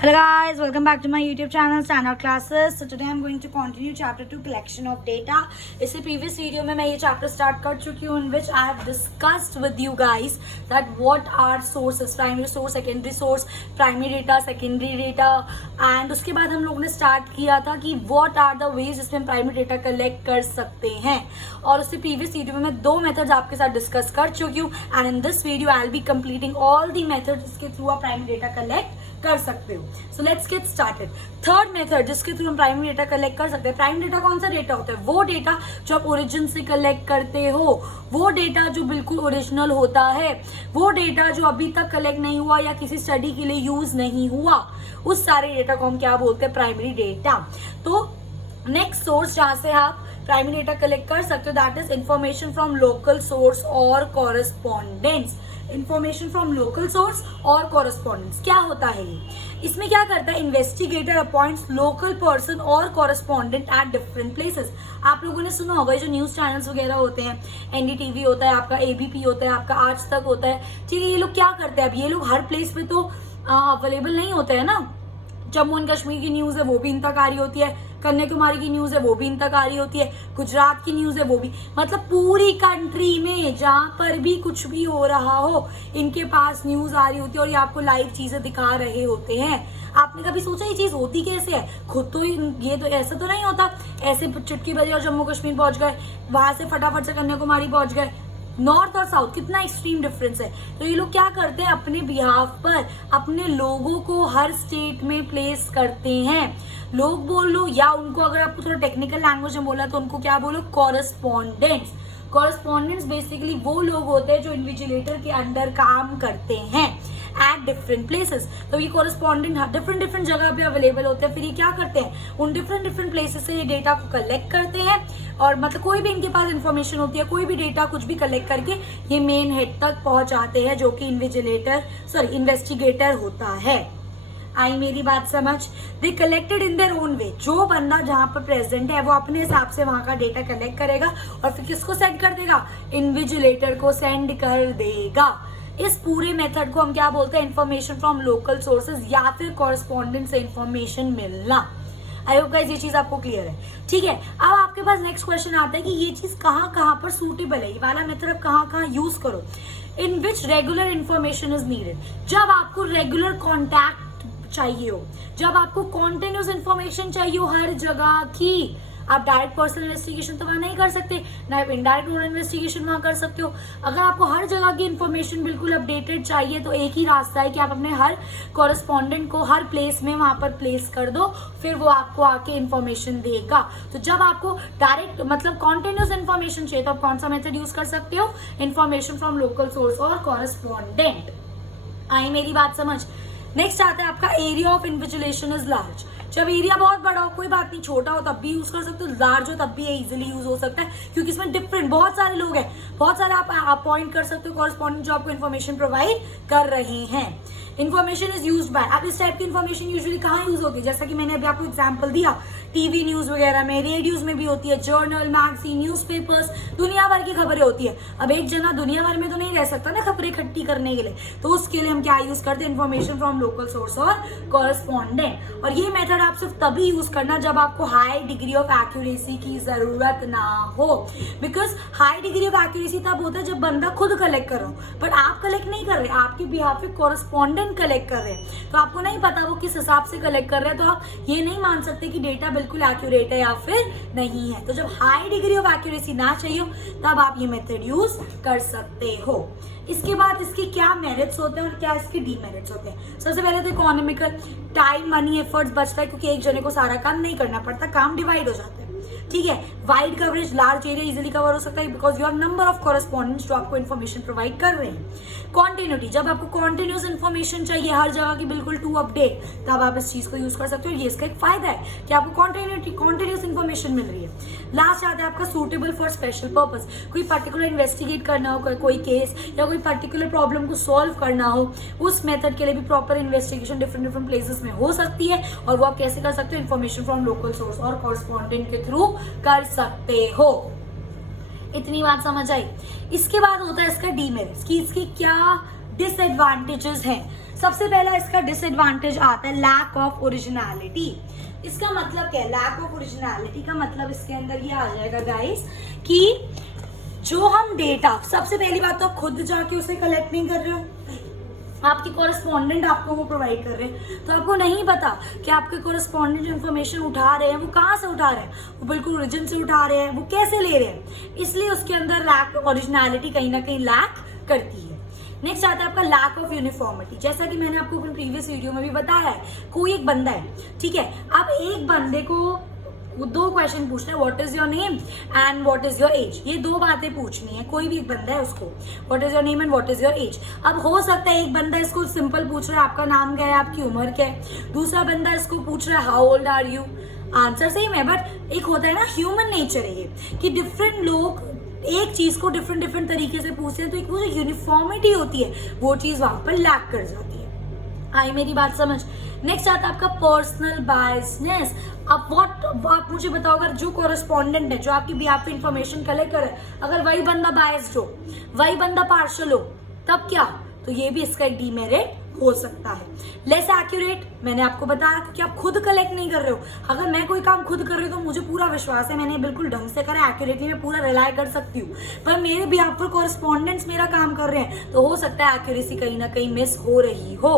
Hello guys, welcome back to my YouTube channel Standard Classes. So today I'm going to continue chapter 2 collection of data. इससे previous video में मैं ये chapter start कर चुकी हूँ in which I have discussed with you guys that what are sources, primary source, secondary source, primary data, secondary data and उसके बाद हम लोगों ने start किया था कि what are the ways जिसमें primary data collect कर सकते हैं और उससे previous video में मैं 2 methods आपके साथ discuss कर चुकी हूँ and in this video I'll be completing all the methods जिसके through आप primary data collect कर सकते हो. So let's get started. Third method जिसके थ्रू हम प्राइमरी डेटा कलेक्ट कर सकते हैं. प्राइमरी डेटा कौन सा डेटा होता है? वो डेटा जो आप ओरिजिन से कलेक्ट करते हो, वो डेटा जो बिल्कुल ओरिजिनल होता है, वो डेटा जो अभी तक कलेक्ट नहीं हुआ या किसी स्टडी के लिए यूज नहीं हुआ, उस सारे डेटा को हम क्या बोलते हैं? Primary data. तो नेक्स्ट सोर्स जहां से आप प्राइमरी डेटा कलेक्ट कर सकते हो that is information from local source और correspondence. Information from local source और कॉरेस्पॉन्डेंस क्या होता है? ये इसमें क्या करता है? इन्वेस्टिगेटर अपॉइंट्स लोकल पर्सन और कॉरेस्पॉन्डेंट एट डिफरेंट प्लेसेस. आप लोगों ने सुना होगा जो न्यूज चैनल्स वगैरह होते हैं, एनडीटीवी होता है आपका, एबीपी होता है आपका, आज तक होता है, ठीक है. ये लोग क्या करते हैं? अब ये लोग हर प्लेस पे तो अवेलेबल नहीं होते हैं ना. जम्मू एंड कश्मीर की न्यूज है वो भी इन तक आ रही होती है, कन्याकुमारी की न्यूज है वो भी इन तक आ रही होती है, गुजरात की न्यूज है वो भी, मतलब पूरी कंट्री में जहां पर भी कुछ भी हो रहा हो इनके पास न्यूज आ रही होती है और ये आपको लाइव चीजें दिखा रहे होते हैं. आपने कभी सोचा ये चीज होती कैसे है? खुद तो ये तो ऐसा तो नहीं होता ऐसे चुटकी बजी और जम्मू कश्मीर पहुंच गए, वहां से फटाफट से कन्याकुमारी पहुंच गए. नॉर्थ और साउथ कितना एक्सट्रीम डिफरेंस है. तो ये लोग क्या करते हैं? अपने बिहाफ पर अपने लोगों को हर स्टेट में प्लेस करते हैं. लोग बोल लो या उनको अगर आपको थोड़ा टेक्निकल लैंग्वेज में बोला तो उनको क्या बोलो? कॉरेस्पॉन्डेंट्स. कॉरेस्पॉन्डेंट्स बेसिकली वो लोग होते हैं जो इन्विजिलेटर के अंडर काम करते हैं एट डिफरेंट प्लेसेस. तो ये कॉरेस्पॉन्डेंट डिफरेंट डिफरेंट जगह पे अवेलेबल होते हैं. फिर ये क्या करते हैं? उन डिफरेंट डिफरेंट प्लेसेस से ये डेटा को कलेक्ट करते हैं और मतलब कोई भी इनके पास इंफॉर्मेशन होती है, कोई भी डेटा कुछ भी कलेक्ट करके ये मेन हेड तक पहुंचाते हैं जो कि इन्वेस्टिगेटर होता है. आई मेरी बात समझ? They collected in their own way. जो बंदा जहां पर प्रेजेंट है वो अपने हिसाब से वहां का डेटा कलेक्ट करेगा और फिर किसको सेंड कर देगा? इन्विजिलेटर को सेंड कर देगा. इस पूरे मेथड को हम क्या बोलते हैं? इंफॉर्मेशन फ्रॉम लोकल सोर्सेज या फिर कॉरेस्पॉन्डेंट से इंफॉर्मेशन मिलना. आई होप गाइस ये चीज आपको क्लियर है. ठीक है, अब आपके पास नेक्स्ट क्वेश्चन आता है कि ये चीज कहाँ पर सूटेबल है, ये वाला मेथड आप कहाँ यूज करो. इन विच रेगुलर इंफॉर्मेशन इज नीडेड. जब आपको रेगुलर कॉन्टैक्ट चाहिए हो, जब आपको कॉन्टिन्यूस इंफॉर्मेशन चाहिए हो हर जगह की. आप डायरेक्ट पर्सनल इन्वेस्टिगेशन तो वहां नहीं कर सकते, ना आप इनडायरेक्ट रूरल इन्वेस्टिगेशन वहां कर सकते हो. अगर आपको हर जगह की इंफॉर्मेशन बिल्कुल अपडेटेड चाहिए तो एक ही रास्ता है कि आप अपने हर कॉरेस्पॉन्डेंट को हर प्लेस में वहां पर प्लेस कर दो, फिर वो आपको आके इंफॉर्मेशन देगा. तो जब आपको डायरेक्ट मतलब कॉन्टिन्यूस इंफॉर्मेशन चाहिए तो आप कौन सा मेथड यूज कर सकते हो? इंफॉर्मेशन फ्रॉम लोकल सोर्स और कॉरेस्पॉन्डेंट. आई मेरी बात समझ? नेक्स्ट आता है आपका area of invigilation is large. जब एरिया बहुत बड़ा हो, कोई बात नहीं, छोटा हो तब भी यूज कर सकते हो, लार्ज हो तब भी इजीली यूज हो सकता है क्योंकि इसमें डिफरेंट बहुत सारे लोग हैं, बहुत सारे आप अपॉइंट कर सकते हो कॉरेस्पॉन्डेंट जो आपको इन्फॉर्मेशन प्रोवाइड कर रहे हैं. Information is used by. अब इस टाइप की इन्फॉर्मेशन यूजुअली कहाँ यूज होती है? जैसा कि मैंने अभी आपको एग्जांपल दिया, टीवी न्यूज वगैरह में, रेडियोज में भी होती है, जर्नल, मैगजीन, न्यूज़पेपर्स, दुनिया भर की खबरें होती है. अब एक जना दुनिया भर में तो नहीं रह सकता ना खबरें इकट्ठी करने के लिए, तो उसके लिए हम क्या यूज करते हैं? इन्फॉर्मेशन फ्रॉम लोकल सोर्स और कॉरेस्पॉन्डेंट. और ये मेथड आप सिर्फ तभी यूज करना जब आपको हाई डिग्री ऑफ एक्यूरेसी की जरूरत ना हो. Because high degree of accuracy तब होता है जब बंदा खुद कलेक्ट कर रहा हो, बट आप कलेक्ट नहीं कर रहे, आपके बिहाफ पे कॉरेस्पॉन्डेंट कलेक्ट कर रहे हैं, तो आपको नहीं पता वो किस हिसाब से कलेक्ट कर रहे हैं, तो आप ये नहीं मान सकते कि डेटा बिल्कुल एक्यूरेट है या फिर नहीं है. तो जब हाई डिग्री ऑफ एक्यूरेसी ना चाहिए तब आप ये मेथड यूज कर सकते हो. इसके बाद इसके क्या मेरिट्स होते हैं और क्या इसके डीमेरिट्स होते हैं? सबसे पहले तो इकोनॉमिकल. टाइम, मनी, एफर्ट्स बचता है क्योंकि एक जने को सारा काम नहीं करना पड़ता, काम डिवाइड हो जाता है. ठीक है, wide coverage, large area easily cover हो सकता है because you have number of correspondents जो आपको इन्फॉर्मेशन प्रोवाइड कर रहे हैं. कॉन्टिन्यूटी, जब आपको कॉन्टिन्यूस इन्फॉर्मेशन चाहिए हर जगह की बिल्कुल टू अपडेट, तब आप इस चीज को यूज कर सकते हो. ये इसका एक फायदा है कि आपको कॉन्टिन्यूस इन्फॉर्मेशन मिल रही है. लास्ट आता है आपका सूटेबल फॉर स्पेशल पर्पस. कोई पर्टिकुलर इन्वेस्टिगेट करना हो, कोई केस या कोई पर्टिकुलर प्रॉब्लम को सॉल्व करना हो, उस मेथड के लिए भी प्रॉपर इन्वेस्टिगेशन डिफरेंट प्लेसेस में हो सकती है और वो आप कैसे कर सकते हो? इन्फॉर्मेशन फ्रॉम लोकल सोर्स और कॉरेस्पॉन्डेंट के थ्रू कर सकते हो. इतनी बात समझ आई? इसके बाद होता है इसका डीमेरिट्स कि इसकी क्या डिसएडवांटेजेस हैं. सबसे पहला इसका डिसएडवांटेज आता है लैक ऑफ ओरिजिनलिटी। इसका मतलब क्या है? लैक ऑफ ओरिजिनलिटी का मतलब इसके अंदर ये आ जाएगा गाइस कि जो हम डेटा, सबसे पहली बात तो आप खुद जाके उसे कलेक्ट नहीं कर रहे हो, आपके कॉरेस्पॉन्डेंट आपको वो प्रोवाइड कर रहे हैं, तो आपको नहीं पता कि आपके कॉरेस्पॉन्डेंट जो इन्फॉर्मेशन उठा रहे हैं वो कहाँ से उठा रहे हैं, वो बिल्कुल ओरिजिन से उठा रहे हैं, वो कैसे ले रहे हैं, इसलिए उसके अंदर लैक ओरिजिनलिटी कहीं ना कहीं लैक करती है। नेक्स्ट आता है आपका लैक ऑफ यूनिफॉर्मिटी। जैसा कि मैंने आपको अपने प्रीवियस वीडियो में भी बताया है, कोई एक बंदा है, ठीक है, अब एक बंदे को वो 2 क्वेश्चन पूछना है, what is your name and what is your age. ये 2 बातें पूछनी है, कोई भी एक बंदा है उसको, what is your name and what is your age. अब हो सकता है एक बंदा इसको सिंपल पूछ रहा है, आपका नाम क्या है, आपकी उम्र क्या है, दूसरा बंदा इसको पूछ रहा है how old are you. Answer same है, बट एक होता है ना ह्यूमन नेचर है ये कि डिफरेंट लोग एक चीज को डिफरेंट तरीके से पूछते हैं, तो एक वो जो यूनिफॉर्मिटी होती है वो चीज वहां पर लैक कर जाती है। आई मेरी बात समझ। नेक्स्ट आता है आपका पर्सनल बायसनेस। अब आप मुझे बताओ, अगर जो कॉरेस्पॉन्डेंट है जो आपकी बिहाफ पे इंफॉर्मेशन कलेक्ट करे, अगर वही बंदा बायस्ड हो, वही बंदा पार्शियल हो, तब क्या? तो ये भी इसका एक डीमेरिट हो सकता है। लेस एक्यूरेट, मैंने आपको बताया क्योंकि आप खुद कलेक्ट नहीं कर रहे हो। अगर मैं कोई काम खुद कर रही हूँ तो मुझे पूरा विश्वास है मैंने बिल्कुल ढंग से करा, एक्यूरेटली मैं पूरा रिलाई कर सकती हूँ, पर मेरे भी आप पर कॉरेस्पॉन्डेंट्स मेरा काम कर रहे हैं, तो हो सकता है एक्यूरेसी कहीं ना कहीं मिस हो रही हो।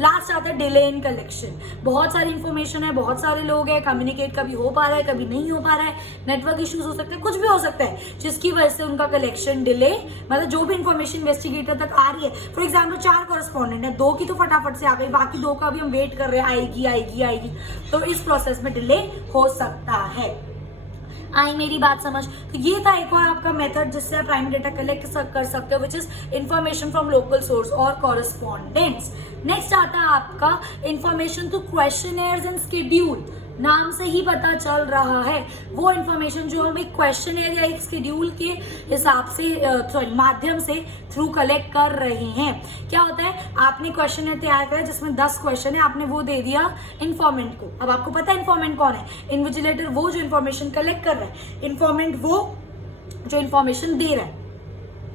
लास्ट आता है डिले इन कलेक्शन। बहुत सारी इंफॉर्मेशन है, बहुत सारे लोग हैं, कम्युनिकेट कभी हो पा रहा है, कभी नहीं हो पा रहा है, नेटवर्क इश्यूज हो सकते हैं, कुछ भी हो सकता है जिसकी वजह से उनका कलेक्शन डिले, मतलब जो भी इंफॉर्मेशन इन्वेस्टिगेटर तक आ रही है, फॉर एग्जाम्पल 4 कॉरेस्पॉन्डेंट है, 2 की तो फटाफट से आ गई, बाकी 2 का भी हम वेट कर रहे हैं, आएगी, तो इस प्रोसेस में डिले हो सकता है। आई मेरी बात समझ। तो ये था एक और आपका मेथड जिससे आप प्राइमरी डेटा कलेक्ट कर सकते हो, which is information from local source और कॉरेस्पॉन्डेंट्स। नेक्स्ट आता है आपका information through questioners and schedule. नाम से ही पता चल रहा है वो इंफॉर्मेशन जो हम एक क्वेश्चनर या एक शेड्यूल के हिसाब से माध्यम से थ्रू कलेक्ट कर रहे हैं। क्या होता है, आपने क्वेश्चनर तैयार करा जिसमें 10 क्वेश्चन है, आपने वो दे दिया इन्फॉर्मेंट को। अब आपको पता है इन्फॉर्मेंट कौन है, इन्विजिलेटर वो जो इन्फॉर्मेशन कलेक्ट कर रहा है, इन्फॉर्मेंट वो जो इन्फॉर्मेशन दे रहा है,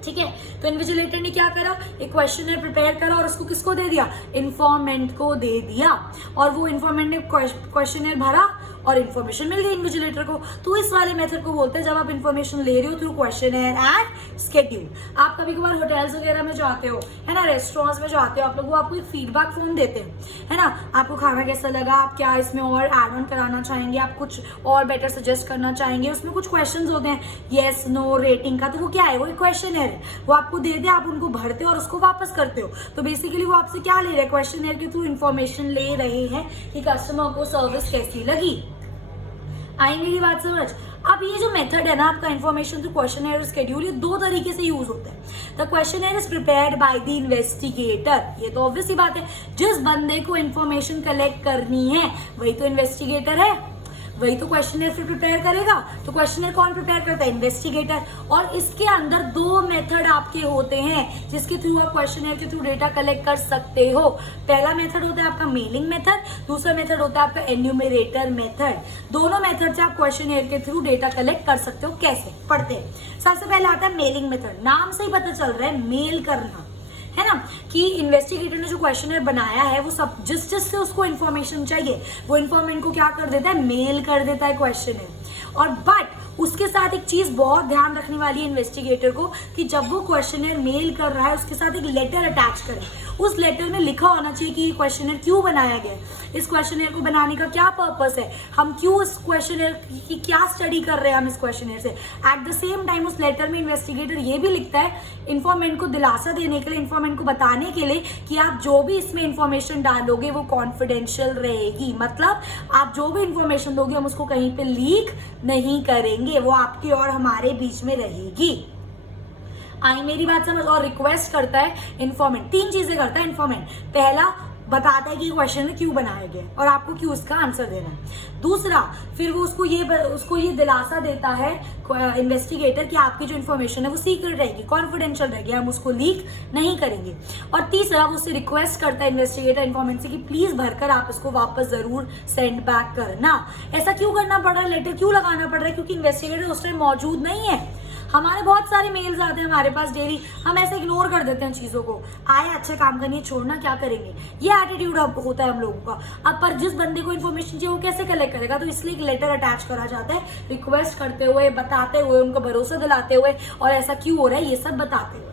ठीक है। तो इन्विजिलेटर ने क्या करा, एक क्वेश्चनर प्रिपेयर करा और उसको किसको दे दिया, इन्फॉर्मेंट को दे दिया, और वो इन्फॉर्मेंट ने क्वेश्चनर भरा और इन्फॉर्मेशन मिल गई इन्विजिलेटर को। तो इस वाले मेथड को बोलते हैं जब आप इन्फॉर्मेशन ले रहे हो थ्रू क्वेश्चनर एंड शेड्यूल। आप कभी कभार होटल्स वगैरह में जाते हो, है ना, रेस्टोरेंट्स में जाते हो, आप लोग वो आपको एक फीडबैक फॉर्म देते हैं, है ना, आपको खाना कैसा लगा, आप क्या इसमें और एड ऑन कराना चाहेंगे, आप कुछ और बेटर सजेस्ट करना चाहेंगे, उसमें कुछ क्वेश्चन होते हैं, येस नो रेटिंग का। तो वो क्या है, वो एक क्वेश्चनर है, वो आपको दे दे, आप उनको भरते हो और उसको वापस करते हो। तो बेसिकली वो आपसे क्या ले रहे हैं, क्वेश्चनर के थ्रू इन्फॉर्मेशन ले रहे हैं कि कस्टमर को सर्विस कैसी लगी। आई मेरी बात समझ। अब ये जो मेथड है ना आपका इन्फॉर्मेशन थ्रू क्वेश्चनर और शेड्यूल, ये 2 तरीके से यूज होता है। The questionnaire is prepared by the investigator. ये तो ऑब्वियस सी बात है, जिस बंदे को इन्फॉर्मेशन कलेक्ट करनी है वही तो इन्वेस्टिगेटर है, वही तो क्वेश्चनर फिर प्रिपेयर करेगा। तो क्वेश्चनर कौन प्रिपेयर करता है, इन्वेस्टिगेटर। और इसके अंदर 2 मेथड आपके होते हैं जिसके थ्रू आप क्वेश्चनर के थ्रू डेटा कलेक्ट कर सकते हो। पहला मेथड होता है आपका मेलिंग मेथड, दूसरा मेथड होता है आपका एन्यूमरेटर मेथड। दोनों मेथड से आप क्वेश्चनर के थ्रू डेटा कलेक्ट कर सकते हो। कैसे, पढ़ते हैं। सबसे पहले आता है मेलिंग मेथड। नाम से ही पता चल रहा है मेल करना, है ना, कि इन्वेस्टिगेटर ने जो क्वेश्चनर बनाया है वो सब जिससे उसको इन्फॉर्मेशन चाहिए वो इन्फॉर्मेंट को क्या कर देता है, मेल कर देता है क्वेश्चनर। और बट उसके साथ एक चीज बहुत ध्यान रखने वाली है इन्वेस्टिगेटर को कि जब वो क्वेश्चनर मेल कर रहा है उसके साथ एक लेटर अटैच करें। उस लेटर में लिखा होना चाहिए कि ये क्वेश्चनर क्यों बनाया गया, इस क्वेश्चनर को बनाने का क्या पर्पस है, हम क्यों इस क्वेश्चनर की क्या स्टडी कर रहे हैं हम इस क्वेश्चनर से। एट द सेम टाइम उस लेटर में इन्वेस्टिगेटर ये भी लिखता है इन्फॉर्मेंट को दिलासा देने के लिए, इन्फॉर्मेंट को बताने के लिए कि आप जो भी इसमें इन्फॉर्मेशन डालोगे वो कॉन्फिडेंशियल रहेगी। मतलब आप जो भी इन्फॉर्मेशन दोगे हम उसको कहीं पे लीक नहीं करेंगे, वो आपके और हमारे बीच में रहेगी। आई मेरी बात समझ। और रिक्वेस्ट करता है इन्फॉर्मेंट, 3 चीजें करता है इन्फॉर्मेंट। पहला, बताता है कि क्वेश्चन क्यों बनाया गया और आपको क्यों उसका आंसर देना है। दूसरा, फिर वो उसको ये दिलासा देता है इन्वेस्टिगेटर कि आपकी जो इन्फॉर्मेशन है वो सीक्रेट रहेगी, कॉन्फिडेंशियल रहेगी, हम उसको लीक नहीं करेंगे। और तीसरा, वो उससे रिक्वेस्ट करता है इन्वेस्टिगेटर इन्फॉर्मेंट से कि प्लीज भरकर आप इसको वापस जरूर सेंड बैक करना। ऐसा क्यों करना पड़ रहा है, लेटर क्यों लगाना पड़ रहा है, क्योंकि इन्वेस्टिगेटर उस टाइम मौजूद नहीं है। हमारे बहुत सारे मेल्स आते हैं हमारे पास डेली, हम ऐसे इग्नोर कर देते हैं चीज़ों को, आए अच्छे काम करनी, छोड़ना क्या करेंगे, ये एटीट्यूड होता है हम लोगों का। अब पर जिस बंदे को इन्फॉर्मेशन चाहिए वो कैसे कलेक्ट करेगा, तो इसलिए एक लेटर अटैच करा जाता है, रिक्वेस्ट करते हुए, बताते हुए, उनको भरोसा दिलाते हुए, और ऐसा क्यों हो रहा है ये सब बताते हुए।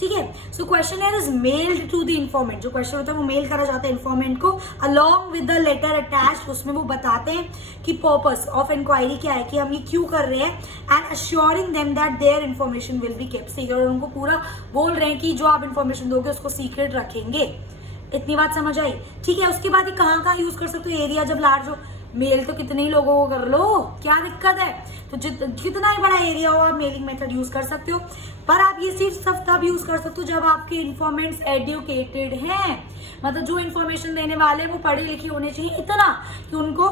ठीक है, so questioner is mailed to the informant, जो क्वेश्चन होता है वो मेल करा जाता है इन्फॉर्मेंट को along with the letter attached. उसमें वो बताते हैं कि पर्पस ऑफ इंक्वायरी क्या है, कि हम ये क्यों कर रहे हैं, and assuring them that their information will be kept secret, और उनको पूरा बोल रहे हैं कि जो आप इन्फॉर्मेशन दोगे उसको सीक्रेट रखेंगे। इतनी बात समझ आई? ठीक है, उसके बाद ये कहाँ कहाँ यूज कर सकते हो, एरिया जब लार्ज हो, मेल तो कितने ही लोगों को कर लो, क्या दिक्कत है, तो जितना ही बड़ा एरिया हो आप मेलिंग मेथड यूज कर सकते हो। पर आप ये सिर्फ सब तब यूज कर सकते हो जब आपके इन्फॉर्मेंट्स एडुकेटेड हैं, मतलब जो इन्फॉर्मेशन देने वाले वो पढ़े लिखे होने चाहिए, इतना कि उनको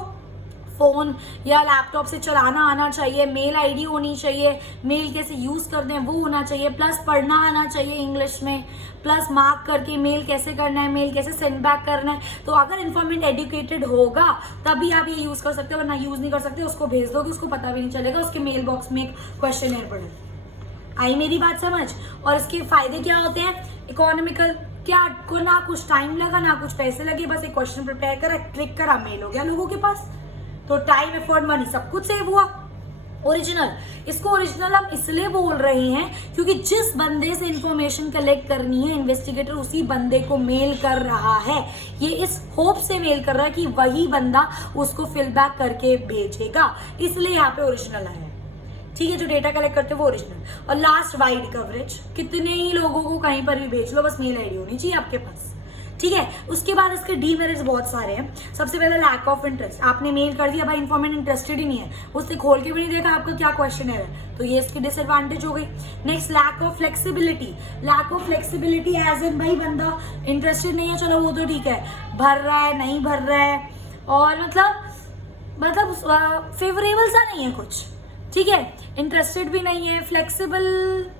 फोन या लैपटॉप से चलाना आना चाहिए, मेल आईडी होनी चाहिए, मेल कैसे यूज करते हैं वो होना चाहिए, प्लस पढ़ना आना चाहिए इंग्लिश में, प्लस मार्क करके मेल कैसे करना है, मेल कैसे सेंड बैक करना है। तो अगर इन्फॉर्मेंट एडुकेटेड होगा तभी आप ये यूज कर सकते हो, वरना यूज नहीं कर सकते, उसको भेज दोगे उसको पता भी नहीं चलेगा, उसके मेल बॉक्स में एक क्वेश्चन पड़े। आई मेरी बात समझ? और इसके फायदे क्या होते हैं, इकोनॉमिकल, क्या आपको ना कुछ टाइम लगा ना कुछ पैसे लगे, बस एक क्वेश्चन प्रिपेयर करा, क्लिक करा, मेल हो गया लोगों के पास, तो टाइम एफर्ट मनी सब कुछ सेव हुआ। ओरिजिनल, इसको ओरिजिनल हम इसलिए बोल रहे हैं क्योंकि जिस बंदे से इंफॉर्मेशन कलेक्ट करनी है इन्वेस्टिगेटर उसी बंदे को मेल कर रहा है, ये इस होप से मेल कर रहा है कि वही बंदा उसको फिलबैक करके भेजेगा, इसलिए यहाँ पे ओरिजिनल है। ठीक है, जो डेटा कलेक्ट करते हैं वो ओरिजिनल। और लास्ट, वाइड कवरेज, कितने ही लोगों को कहीं पर भी भेज लो, बस मेल आईडी होनी चाहिए आपके पास। ठीक है, उसके बाद इसके डीमेरिट्स बहुत सारे हैं। सबसे पहले लैक ऑफ इंटरेस्ट, आपने मेल कर दिया, भाई इन्फॉर्मेंट इंटरेस्टेड ही नहीं है, उससे खोल के भी नहीं देखा आपका क्या क्वेश्चन है, तो ये इसकी डिसएडवांटेज हो गई। Next, lack of flexibility, lack of flexibility as in भाई बंदा इंटरेस्टेड नहीं है, चलो वो तो ठीक है, भर रहा है नहीं भर रहा है, और मतलब फेवरेबल सा नहीं है कुछ। ठीक है, इंटरेस्टेड भी नहीं है, फ्लेक्सिबल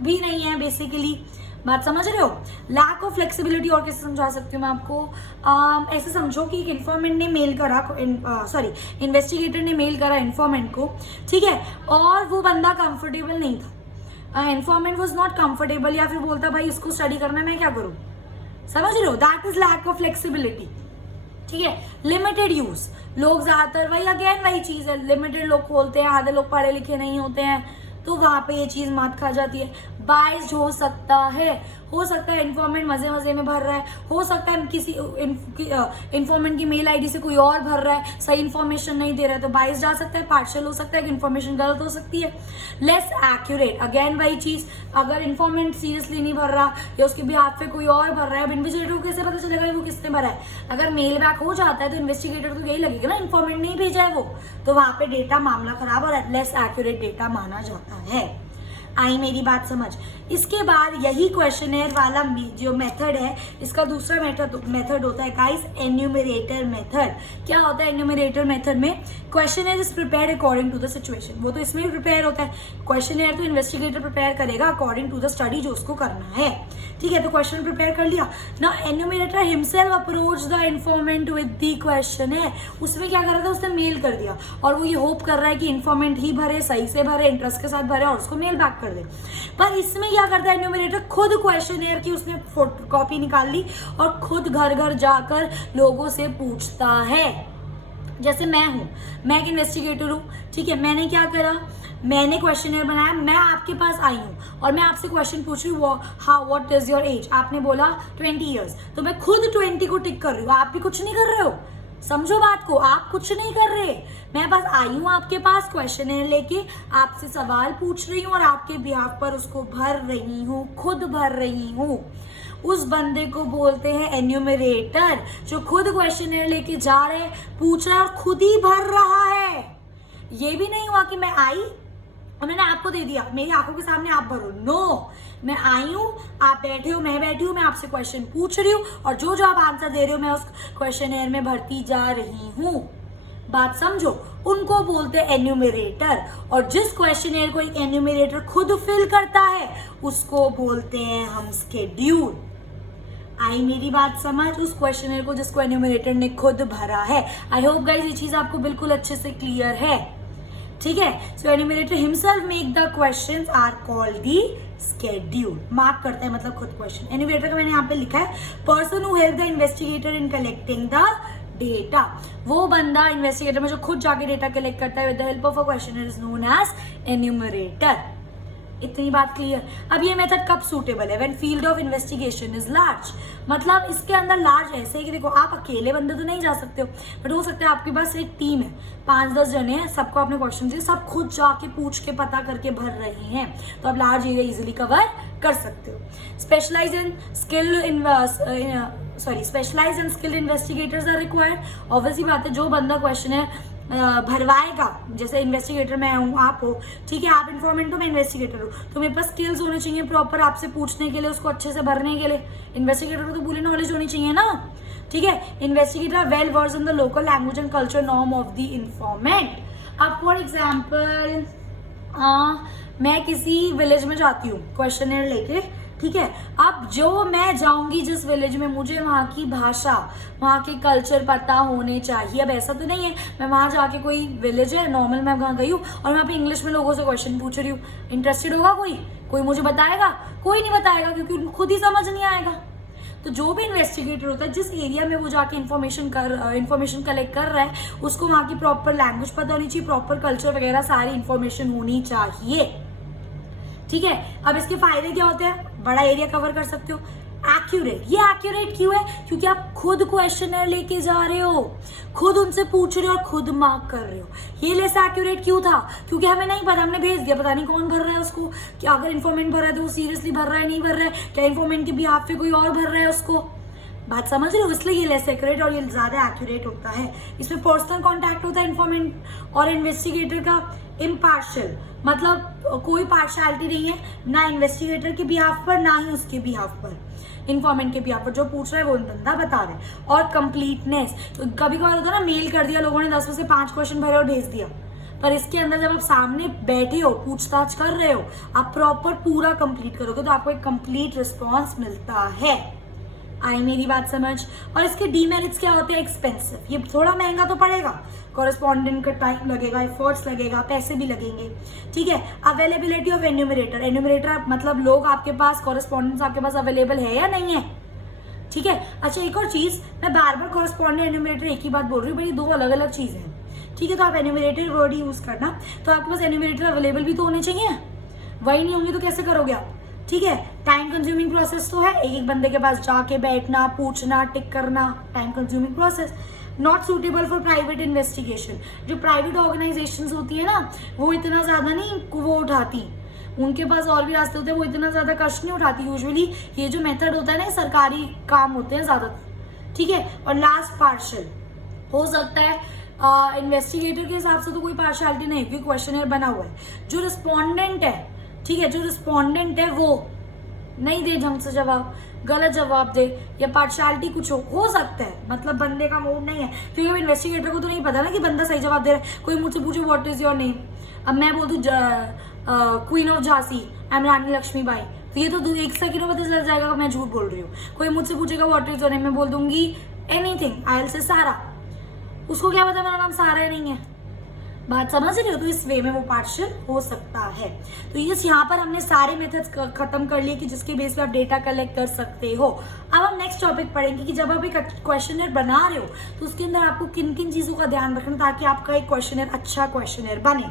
भी नहीं है, बेसिकली बात समझ रहे हो। लैक ऑफ फ्लेक्सिबिलिटी और कैसे समझा सकती हूँ मैं आपको, ऐसे समझो कि एक इन्फॉर्मेंट ने मेल करा, इन्वेस्टिगेटर ने मेल करा इन्फॉर्मेंट को, ठीक है, और वो बंदा कंफर्टेबल नहीं था, इन्फॉर्मेंट वाज नॉट कंफर्टेबल, या फिर बोलता भाई इसको स्टडी करना है मैं क्या करूँ, समझ रहे हो, that is lack of flexibility. ठीक है, लिमिटेड यूज, लोग ज्यादातर वही चीज है, लिमिटेड लोग खोलते हैं, आधे लोग पढ़े लिखे नहीं होते हैं, तो वहां पे ये चीज मात खा जाती है। बाइस्ड हो सकता है इन्फॉर्मेंट मजे मजे में भर रहा है, हो सकता है किसी इन्फॉर्मेंट की मेल आईडी से कोई और भर रहा है, सही इन्फॉर्मेशन नहीं दे रहा है, तो बाइस्ड आ सकता है, पार्शियल हो सकता है कि इन्फॉर्मेशन गलत हो सकती है। लेस एक्यूरेट, अगेन वही चीज, अगर इन्फॉर्मेंट सीरियसली नहीं भर रहा या उसके बिहाफ पे कोई और भर रहा है, इन्वेस्टिगेटर को कैसे पता चलेगा वो किसने भरा है? अगर मेल बैक हो जाता है तो इन्वेस्टिगेटर को यही लगेगा ना इन्फॉर्मेंट नहीं भेजा है वो, तो वहां पे डेटा मामला खराब और लेस एक्यूरेट डेटा माना जाता है। आई मेरी बात समझ? इसके बाद यही क्वेश्चनेयर वाला जो मेथड है, इसका दूसरा मेथड होता है गाइस एन्यूमरेटर मेथड। क्या होता है एन्यूमरेटर मेथड में? Questionnaire is prepared according to the situation, वो तो इसमें भी प्रिपेयर होता है, क्वेश्चनेयर तो इन्वेस्टिगेटर प्रिपेयर करेगा अकॉर्डिंग टू द स्टडी जो उसको करना है। ठीक है, तो क्वेश्चन प्रिपेयर कर लिया ना, enumerator himself approach the informant with the question है, उसमें क्या कर रहा था, उसने मेल कर दिया और वो ये होप कर रहा है कि इन्फॉर्मेंट ही भरे, सही से भरे, इंटरेस्ट के साथ भरे और उसको मेल बैक कर दे। पर इसमें क्या करता है एन्यूमरेटर, खुद क्वेश्चनेयर की उसने फोटो कॉपी निकाल ली और खुद घर घर जाकर लोगों से पूछता है। जैसे मैं हूं, मैं एक इन्वेस्टिगेटर हूं, ठीक है, मैंने क्या करा, मैंने क्वेश्चनेयर बनाया, मैं आपके पास आई हूँ और मैं आपसे क्वेश्चन पूछ रही हूँ, how what is your age, आपने बोला 20 ईयर्स, तो मैं खुद 20 को टिक कर रही हूँ, आप भी कुछ नहीं कर रहे हो, समझो बात को, आप कुछ नहीं कर रहे, मैं बस आई हूँ आपके पास क्वेश्चनेयर लेके, आपसे सवाल पूछ रही हूँ और आपके बिहाफ पर उसको भर रही हूँ, खुद भर रही हूँ। उस बंदे को बोलते हैं एन्यूमरेटर, जो खुद क्वेश्चनेयर लेके जा रहे हैं, पूछ रहा है और खुद ही भर रहा है। ये भी नहीं हुआ कि मैं आई और मैंने आपको दे दिया, मेरी आंखों के सामने आप भरो, नो, मैं आई हूँ, आप बैठे हो, मैं बैठी हूँ, मैं आपसे क्वेश्चन पूछ रही हूँ और जो जो आप आंसर दे रहे हो मैं उस क्वेश्चनेयर में भरती जा रही हूँ। बात समझो, उनको बोलते हैं एन्यूमरेटर, और जिस क्वेश्चनेयर को एक एन्यूमरेटर खुद फिल करता है उसको बोलते हैं हम स्केड्यूल। आई मेरी बात समझ? उस क्वेश्चनेयर को जिसको एन्यूमरेटर ने खुद भरा है। आई होप गाइस ये चीज आपको बिल्कुल अच्छे से क्लियर है। ठीक है। So enumerator himself make the questions are called the schedule, mark करता है मतलब खुद क्वेश्चन। एन्यूमरेटर का मैंने यहाँ पे लिखा है person who help the investigator in collecting the data, वो बंदा इन्वेस्टिगेटर में जो खुद जाके डेटा कलेक्ट करता है with the help of a questionnaire is known as enumerator. इतनी बात क्लियर। अब ये मेथड कब सूटेबल है? When field of investigation is large, मतलब इसके अंदर लार्ज ऐसे है कि देखो आप अकेले बंदे तो नहीं जा सकते हो, बट हो सकता है आपके पास एक टीम है, 5-10 जने हैं, सबको आपने क्वेश्चन दिए, सब खुद जाके पूछ के पता करके भर रहे हैं, तो आप लार्ज एरिया इजिली कवर कर सकते हो। Specialise and skilled investigators are required. Obviously बात है, जो बंदा क्वेश्चन है भरवाएगा, जैसे इन्वेस्टिगेटर मैं हूँ, आप हो, ठीक है, आप इन्फॉर्मेंट हो, मैं इन्वेस्टिगेटर हूँ, तो मेरे पास स्किल्स होने चाहिए प्रॉपर आपसे पूछने के लिए, उसको अच्छे से भरने के लिए। इन्वेस्टिगेटर को तो पूरी नॉलेज होनी चाहिए ना, ठीक है। Investigator well versed in the local language and culture norm of the informant. अब फॉर एग्जाम्पल मैं किसी विलेज में जाती हूँ क्वेश्चनर लेके, ठीक है। अब जो मैं जाऊंगी जिस विलेज में, मुझे वहाँ की भाषा, वहाँ के कल्चर पता होने चाहिए। अब ऐसा तो नहीं है मैं वहाँ जाके, कोई विलेज है नॉर्मल, मैं वहाँ गई हूँ और वहाँ पे इंग्लिश में लोगों से क्वेश्चन पूछ रही हूँ, इंटरेस्टेड होगा कोई मुझे बताएगा? कोई नहीं बताएगा, क्योंकि उनको खुद ही समझ नहीं आएगा। तो जो भी इन्वेस्टिगेटर होता है, जिस एरिया में वो जाके इन्फॉर्मेशन कलेक्ट कर रहा है, उसको वहाँ की प्रॉपर लैंग्वेज पता होनी चाहिए, प्रॉपर कल्चर वगैरह सारी इन्फॉर्मेशन होनी चाहिए, ठीक है। अब इसके फायदे क्या होते हैं? बड़ा एरिया कवर कर सकते हो। एक्यूरेट, ये एक्यूरेट क्यों है? क्योंकि आप खुद क्वेश्चनर लेके जा रहे हो, खुद उनसे पूछ रहे हो और खुद मार्क कर रहे हो। ये लेस एक्यूरेट क्यों था? क्योंकि हमें नहीं पता, हमने भेज दिया, पता नहीं कौन भर रहा है उसको, क्या अगर इन्फॉर्मेंट भर रहा है तो वो सीरियसली भर रहा है, नहीं भर रहा है, क्या इन्फॉर्मेंट के बिहाफ पे कोई और भर रहा है उसको, बात समझ रहे हो? इसलिए ये लेस एक्यूरेट और ये ज्यादा एक्यूरेट होता है। इसमें पर्सनल कॉन्टैक्ट होता है इन्फॉर्मेंट और इन्वेस्टिगेटर का, इम्पार्शियल, मतलब कोई पार्शियलिटी नहीं है, ना इन्वेस्टिगेटर के बिहाफ पर ना ही उसके बिहाफ पर, इन्फॉर्मेंट के बिहाफ पर। जो पूछ रहा है वो बंदा बता रहे। और कंप्लीटनेस, तो कभी कभार होता है ना, मेल कर दिया लोगों ने, 10 में से 5 क्वेश्चन भरे और भेज दिया, पर इसके अंदर जब आप सामने बैठे हो, पूछताछ कर रहे हो, आप प्रॉपर पूरा कंप्लीट करोगे तो आपको एक कंप्लीट रिस्पॉन्स मिलता है। आई मेरी बात समझ? और इसके डीमेरिट्स क्या होते हैं? एक्सपेंसिव, ये थोड़ा महंगा तो पड़ेगा, कॉरेस्पॉन्डेंट का टाइम लगेगा, एफर्ट्स लगेगा, पैसे भी लगेंगे, ठीक है। अवेलेबिलिटी ऑफ एन्यूमरेटर मतलब लोग आपके पास, कॉरेस्पॉन्डेंट्स आपके पास अवेलेबल है या नहीं है, ठीक है। अच्छा, एक और चीज, मैं बार बार कॉरेस्पॉन्डेंट एन्यूमरेटर एक ही बात बोल रही हूँ, बड़ी 2 अलग अलग चीजें हैं, ठीक है। तो आप एन्यूमरेटर वर्ड यूज करना, तो आपके पास एन्यूमरेटर अवेलेबल भी तो होने चाहिए, वही नहीं होंगे तो कैसे करोगे आप, ठीक है। टाइम कंज्यूमिंग प्रोसेस तो है, एक बंदे के पास जाके बैठना, पूछना, टिक करना, time consuming process. Not suitable for private investigation, जो प्राइवेट ऑर्गेनाइजेशंस होती है ना, वो इतना ज्यादा नहीं वो उठाती, उनके पास और भी रास्ते होते हैं, वो इतना ज्यादा कष्ट नहीं उठाती यूजुअली। ये जो मेथड होता है ना, सरकारी काम होते हैं ज्यादा, ठीक है। और लास्ट पार्शियल हो सकता है इन्वेस्टिगेटर के हिसाब से तो कोई पार्शियलिटी नहीं, क्योंकि क्वेश्चनर बना हुआ है। जो रिस्पॉन्डेंट है, ठीक है, जो रिस्पॉन्डेंट है वो नहीं दे ढंग से जवाब, गलत जवाब दे, या पार्शियलिटी कुछ हो सकता है, मतलब बंदे का मूड नहीं है, क्योंकि अब इन्वेस्टिगेटर को तो नहीं पता ना कि बंदा सही जवाब दे रहा है। कोई मुझसे पूछे व्हाट इज योर नेम, अब मैं बोल दूं queen of Jhansi, I am Rani Lakshmibai, तो ये तो 1 सेकंड में पता चल जाएगा मैं झूठ बोल रही हूँ। कोई मुझसे पूछेगा व्हाट इज योर नेम, मैं बोल दूंगी एनीथिंग, आई विल से सारा, उसको क्या पता मेरा नाम सारा नहीं है, बात समझ रहे हो? तो इस वे में वो पार्शियल हो सकता है। तो ये यहाँ पर हमने सारे मेथड्स खत्म कर लिए कि जिसके बेस पे आप डेटा कलेक्ट कर सकते हो। अब हम नेक्स्ट टॉपिक पढ़ेंगे कि जब आप एक क्वेश्चनर बना रहे हो तो उसके अंदर आपको किन किन चीजों का ध्यान रखना ताकि आपका एक क्वेश्चनर अच्छा क्वेश्चनर बने।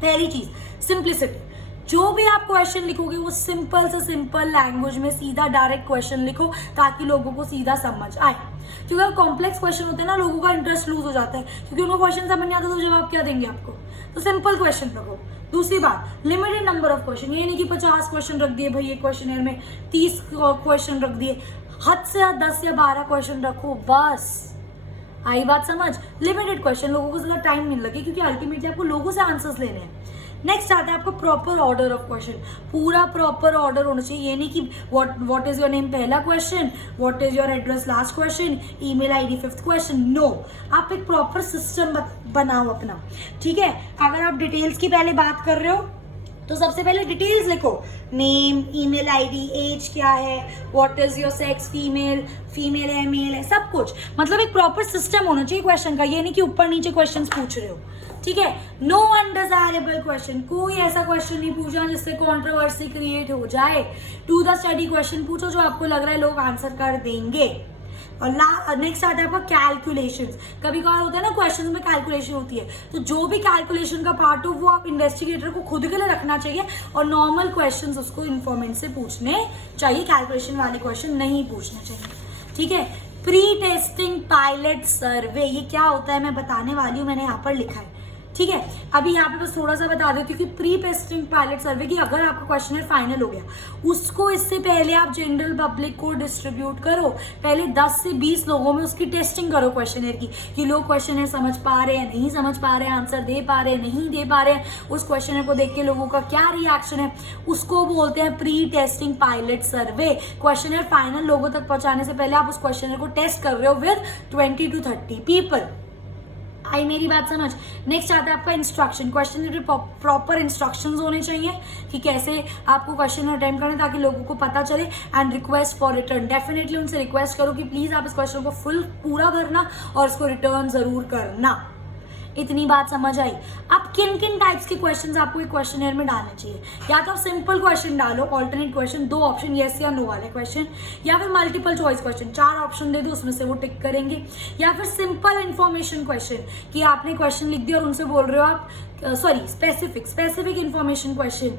पहली चीज, सिंप्लिसिटी, जो भी आप क्वेश्चन लिखोगे वो सिंपल से सिंपल लैंग्वेज में सीधा डायरेक्ट क्वेश्चन लिखो ताकि लोगों को सीधा समझ आए। क्योंकि अगर कॉम्प्लेक्स क्वेश्चन होते हैं ना, लोगों का इंटरेस्ट लूज हो जाता है, क्योंकि उनको क्वेश्चन समझ नहीं आता तो जवाब क्या देंगे आपको। तो सिंपल क्वेश्चन रखो। दूसरी बात, लिमिटेड नंबर ऑफ क्वेश्चन, ये नहीं कि 50 क्वेश्चन रख दिए भाई एक क्वेश्चनर में, 30 क्वेश्चन रख दिए, हद से हद 10 या 12 क्वेश्चन रखो बस। आई बात समझ? लिमिटेड क्वेश्चन, लोगों को ज्यादा टाइम नहीं लगे, क्योंकि अल्टीमेटली आपको लोगों से आंसर्स लेने हैं। नेक्स्ट आता है आपको प्रॉपर ऑर्डर ऑफ क्वेश्चन, पूरा प्रॉपर ऑर्डर होना चाहिए। ये नहीं कि व्हाट इज योर नेम पहला question, what is your address last question, email ID 5th question, no. आप एक प्रॉपर सिस्टम बनाओ अपना, ठीक है। अगर आप डिटेल्स की पहले बात कर रहे हो तो सबसे पहले डिटेल्स लिखो, नेम, ईमेल आईडी, एज क्या है, what is your sex, female है, मेल है, सब कुछ। मतलब एक प्रॉपर सिस्टम होना चाहिए क्वेश्चन का, ये नहीं कि ऊपर नीचे क्वेश्चंस पूछ रहे हो, ठीक है। नो अनडिजायरेबल क्वेश्चन, कोई ऐसा क्वेश्चन नहीं पूछना जिससे कंट्रोवर्सी क्रिएट हो जाए। टू द स्टडी क्वेश्चन पूछो जो आपको लग रहा है लोग आंसर कर देंगे। और नेक्स्ट आता है आपका कैलकुलेशंस। कभी कभार होता है ना क्वेश्चंस में कैलकुलेशन होती है, तो जो भी कैलकुलेशन का पार्ट हो वो आप इन्वेस्टिगेटर को खुद के लिए रखना चाहिए और नॉर्मल क्वेश्चंस उसको इन्फॉर्मेंट से पूछने चाहिए, कैलकुलेशन वाले क्वेश्चन नहीं पूछने चाहिए, ठीक है। प्री टेस्टिंग पायलट सर्वे, ये क्या होता है मैं बताने वाली हूँ, मैंने यहाँ पर लिखा है, ठीक है। अभी यहाँ पे बस थोड़ा सा बता देती हूँ कि प्री टेस्टिंग पायलट सर्वे की अगर आपका क्वेश्चन फाइनल हो गया, उसको इससे पहले आप जनरल पब्लिक को डिस्ट्रीब्यूट करो। पहले 10 से 20 लोगों में उसकी टेस्टिंग करो क्वेश्चनर की, कि लोग क्वेश्चनर समझ पा रहे हैं, नहीं समझ पा रहे हैं, आंसर दे पा रहे हैं, नहीं दे पा रहे हैं, उस क्वेश्चनर को देख के लोगों का क्या रिएक्शन है, उसको बोलते हैं प्री टेस्टिंग पायलट सर्वे। क्वेश्चनर फाइनल लोगों तक पहुंचाने से पहले आप उस क्वेश्चनर को टेस्ट कर रहे हो विद 20 to 30 पीपल। आई मेरी बात समझ। नेक्स्ट आता है आपका इंस्ट्रक्शन। क्वेश्चन के प्रॉपर इंस्ट्रक्शंस होने चाहिए कि कैसे आपको क्वेश्चन अटेम्प्ट करना है ताकि लोगों को पता चले। And request for return, definitely उनसे रिक्वेस्ट करो कि प्लीज आप इस क्वेश्चन को फुल पूरा करना और इसको रिटर्न जरूर करना। इतनी बात समझ आई। अब किन किन टाइप्स के क्वेश्चंस आपको एक क्वेश्चनर में डालने चाहिए, या तो आप सिंपल क्वेश्चन डालो, ऑल्टरनेट क्वेश्चन, 2 ऑप्शन येस या नो वाले क्वेश्चन, या फिर मल्टीपल चॉइस क्वेश्चन, 4 ऑप्शन दे दो उसमें से वो टिक करेंगे, या फिर सिंपल इन्फॉर्मेशन क्वेश्चन कि आपने क्वेश्चन लिख दिया और उनसे बोल रहे हो आप स्पेसिफिक इन्फॉर्मेशन क्वेश्चन,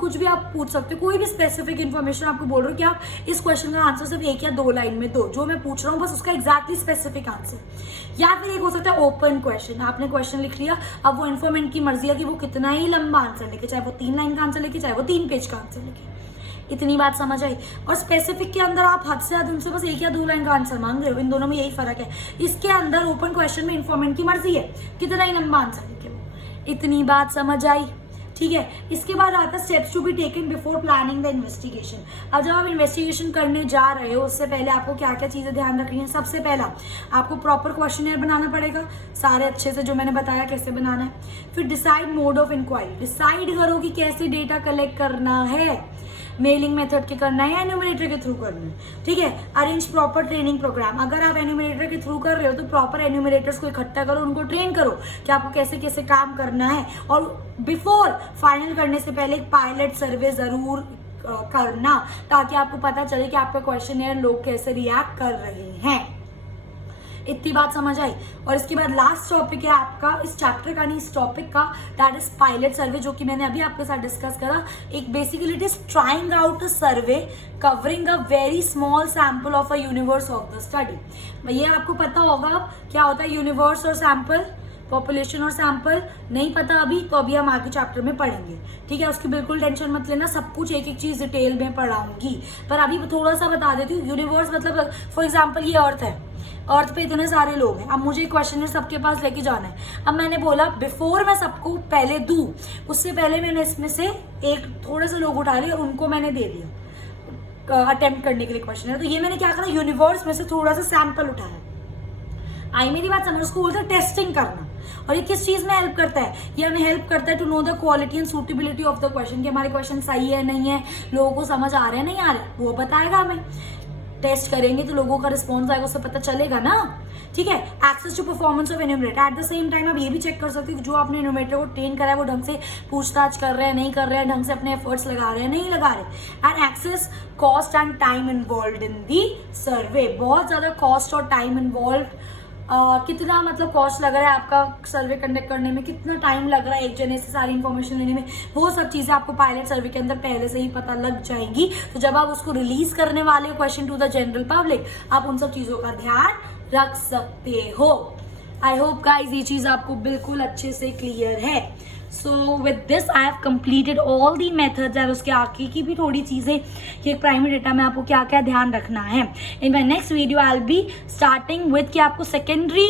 कुछ भी आप पूछ सकते हो, कोई भी स्पेसिफिक इन्फॉर्मेशन आपको बोल रहे हो कि आप इस क्वेश्चन का आंसर सिर्फ 1 या 2 लाइन में दो, जो मैं पूछ रहा हूँ बस उसका एग्जैक्टली स्पेसिफिक आंसर। या फिर एक हो सकता है ओपन क्वेश्चन, आपने क्वेश्चन लिख लिया, अब वो इन्फॉर्मेंट की मर्जी है कि वो कितना ही लंबा आंसर लिखे, चाहे वो 3 लाइन का आंसर लिखे, चाहे वो 3 पेज का आंसर लिखे। इतनी बात समझ आई। और स्पेसिफिक के अंदर आप हद से हद उनसे बस 1 या 2 लाइन का आंसर मांग रहे हो, इन दोनों में यही फर्क है। इसके अंदर ओपन क्वेश्चन में इन्फॉर्मेंट की मर्जी है कितना ही लंबा आंसर लिखे वो। इतनी बात समझ आई, ठीक है। इसके बाद आता है steps to be taken before planning the investigation. अब जब आप इन्वेस्टिगेशन करने जा रहे हो उससे पहले आपको क्या क्या चीजें ध्यान रखनी है। सबसे पहला आपको प्रॉपर क्वेश्चनर बनाना पड़ेगा, सारे अच्छे से जो मैंने बताया कैसे बनाना है। फिर decide mode of inquiry, decide करो कि कैसे डेटा कलेक्ट करना है, मेलिंग मेथड के करना है या एन्यूमरेटर के थ्रू करना है, ठीक है। अरेंज प्रॉपर ट्रेनिंग प्रोग्राम, अगर आप एन्यूमरेटर के थ्रू कर रहे हो तो प्रॉपर एन्यूमरेटर्स को इकट्ठा करो, उनको ट्रेन करो कि आपको कैसे कैसे काम करना है। और बिफोर फाइनल करने से पहले एक पायलट सर्वे जरूर करना ताकि आपको पता चले कि आपका क्वेश्चनर लोग कैसे रिएक्ट कर रहे हैं। इतनी बात समझ आई। और इसके बाद लास्ट टॉपिक है आपका इस चैप्टर का, नहीं इस टॉपिक का, दैट इज पायलट सर्वे, जो कि मैंने अभी आपके साथ डिस्कस करा। एक basically it is trying out a survey covering a very small sample of a universe of the study. ये आपको पता होगा क्या होता है यूनिवर्स और सैंपल, पॉपुलेशन और सैंपल। नहीं पता अभी तो अभी हम आगे चैप्टर में पढ़ेंगे, ठीक है। उसकी बिल्कुल टेंशन मत लेना, सब कुछ एक एक चीज डिटेल में पढ़ाऊंगी, पर अभी थोड़ा सा बता देती हूँ। यूनिवर्स मतलब फॉर एग्जाम्पल ये अर्थ है, अर्थ पे इतने सारे लोग हैं, अब मुझे क्वेश्चन सबके पास लेके जाना है। अब मैंने बोला बिफोर मैं सबको पहले दूं, उससे पहले मैंने इसमें से एक थोड़े से लोग उठा लिए और उनको मैंने दे दिया अटेम्प्ट करने के लिए क्वेश्चन। तो ये मैंने क्या करा, यूनिवर्स में से थोड़ा सा सैंपल उठाया। आई मेरी बात समझ, उसको बोलते हैं टेस्टिंग करना। और ये किस चीज में हेल्प करता है, ये हमें हेल्प करता है to know the quality and suitability of the question, कि हमारे क्वेश्चन सही है नहीं है, लोगों को समझ आ रहे हैं नहीं आ रहे, वो बताएगा हमें। टेस्ट करेंगे तो लोगों का रिस्पॉन्स आएगा, उससे पता चलेगा ना, ठीक है। Access to performance of enumerator, at the same time आप ये भी चेक कर सकते हो कि जो आपने एन्यूमरेटर को ट्रेन करा है वो ढंग से पूछताछ कर रहे हैं नहीं कर रहे हैं, ढंग से अपने एफर्ट्स लगा रहे हैं नहीं लगा रहे। And excess cost and time involve in the survey, बहुत ज्यादा कॉस्ट और टाइम इन्वॉल्व, कितना मतलब कॉस्ट लग रहा है आपका सर्वे कंडक्ट करने में, कितना टाइम लग रहा है एक जने से सारी इन्फॉर्मेशन लेने में, वो सब चीजें आपको पायलट सर्वे के अंदर पहले से ही पता लग जाएंगी। तो जब आप उसको रिलीज करने वाले हो question to the general public, आप उन सब चीजों का ध्यान रख सकते हो। आई होप गाइज ये चीज आपको बिल्कुल अच्छे से क्लियर है। So with this I have completed all the methods, और उसके आगे की भी थोड़ी चीजें कि प्राइमरी डेटा में आपको क्या क्या ध्यान रखना है। In my next video I will be starting with कि आपको सेकेंडरी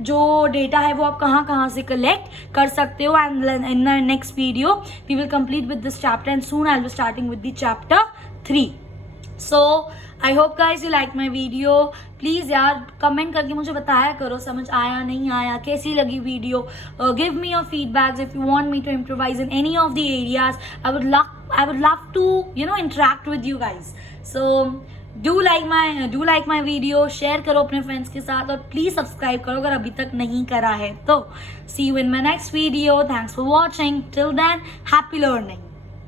जो डेटा है वो आप कहाँ से कलेक्ट कर सकते हो। And in the next video we will complete with this chapter and soon I will be starting with the chapter 3. So I hope guys you like my video. Please यार comment करके मुझे बताया करो समझ आया नहीं आया, कैसी लगी video. Give me your feedbacks if you want me to improvise in any of the areas. I would love to interact with you guys. So do like my video, share करो अपने फ्रेंड्स के साथ और please subscribe करो अगर अभी तक नहीं करा है तो. See you in my next video. Thanks for watching. Till then happy learning.